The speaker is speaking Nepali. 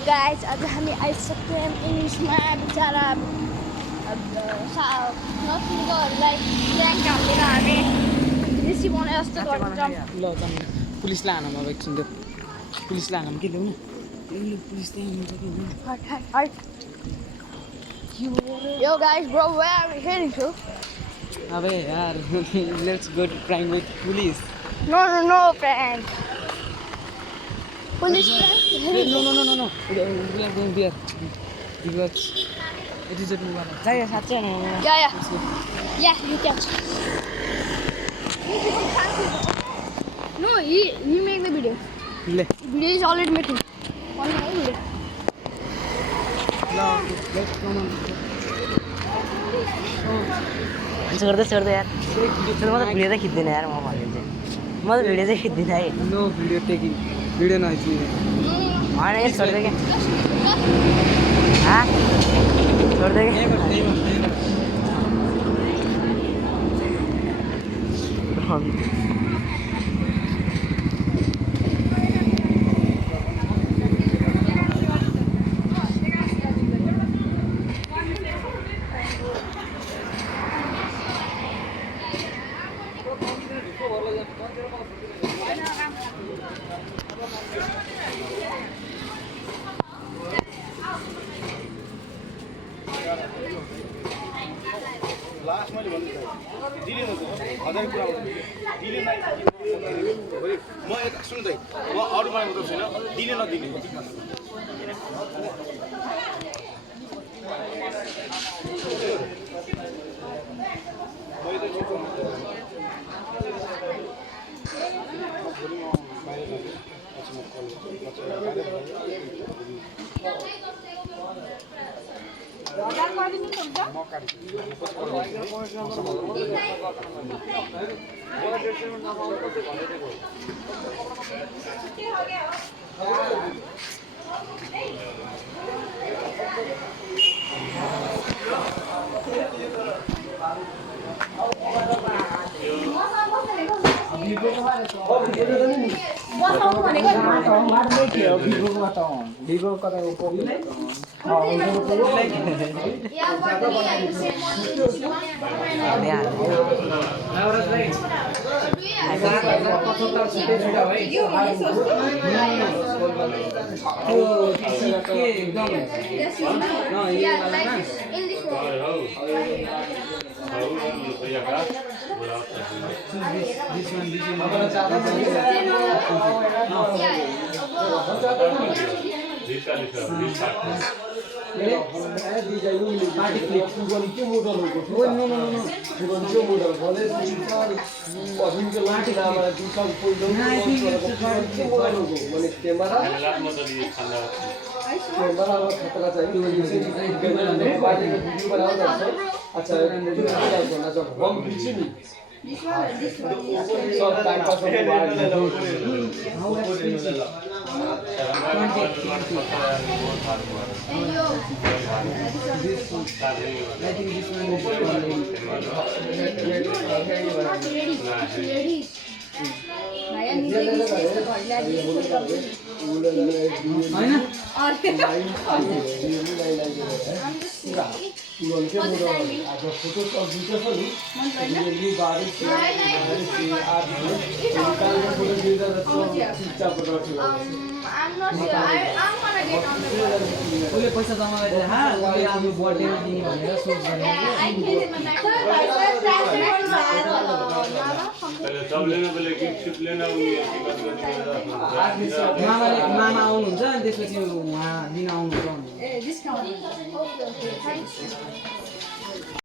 हेलो गाइस, आज हामी आइसक्यौँ इङ्ग्लिसमा बिचरा नथिङहरूलाई ल्याङ्क हालेर हामी रिसिभाउने जस्तो गर्छौँ। ल पुलिसलाई हानौँ अब एकछिन त्यो पुलिसलाई हानौँ के ल्याउनु पुलिस त्यही हुन्छ कि Yo guys, bro, where are we heading to? अबे यार let's go to crime with police No, friend. Police friend? No. We are going there because it is a new one. Jaya, sacha no. Yeah, you catch. No, you make the video. Le. Video is already making. One more video. No, let's come on. छोड़ दे यार चल म त भिडियो चाहिँ खिच्दिन यार म भनिदिन्छु म त भिडियो चाहिँ खिच्दिन है No video taking. Video no is here. हैन यार छोड दे के हाँ छोड दे के लास्ट मैले भन्नु दिले न हजार कुरा दिले नै म एक सुन्नु त म अरु मलाई मतलब छैन दिले नदिने I'm not sure. I'm gonna get on the board. उसले पैसा जम्मा गरेर हा उसले आफ्नो बर्थडेमा दिने भनेर सोच गर्ने Yeah, I gave him a मामा आउनुहुन्छ अनि त्यसपछि उहाँ दिन आउनुहुन्छ discount. Okay, thanks.